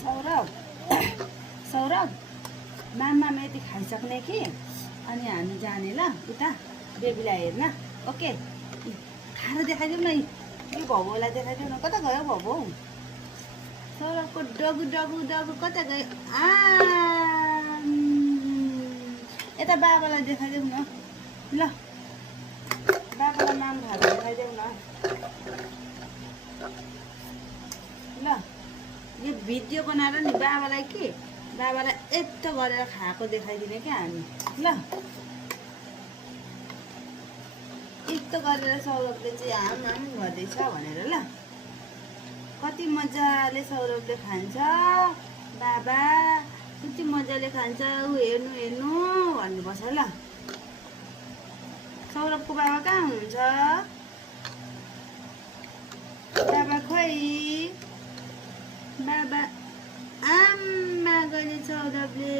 सौरभ सौरभ मामा यति खाइसक्ने कि अनि हामी जाने ल उता बेबीलाई हेर्न। ओके खाएर देखाइदेऊ न यो भौलाई देखाइदेऊ न। कता गयो भौबो? सौरभको डगु डगु डगु कता गयो? यता बाबालाई देखाइदेऊ न ल। बाबालाई नाम खाएर देखाइदेऊ न ल। यो भिडियो बनाएर नि बाबालाई के बाबालाई यस्तो गरेर खाएको देखाइदिने क्या हामी ल। यस्तो गरेर सौरभले चाहिँ आम आम गर्दैछ भनेर ल। कति मजाले सौरभले खान्छ बाबा, कति मजाले खान्छ ऊ हेर्नु हेर्नु भन्नुपर्छ ल। सौरभको बाबा कहाँ हुनुहुन्छ? बाबा खोइ बाबा आमा गर्ने सौरभले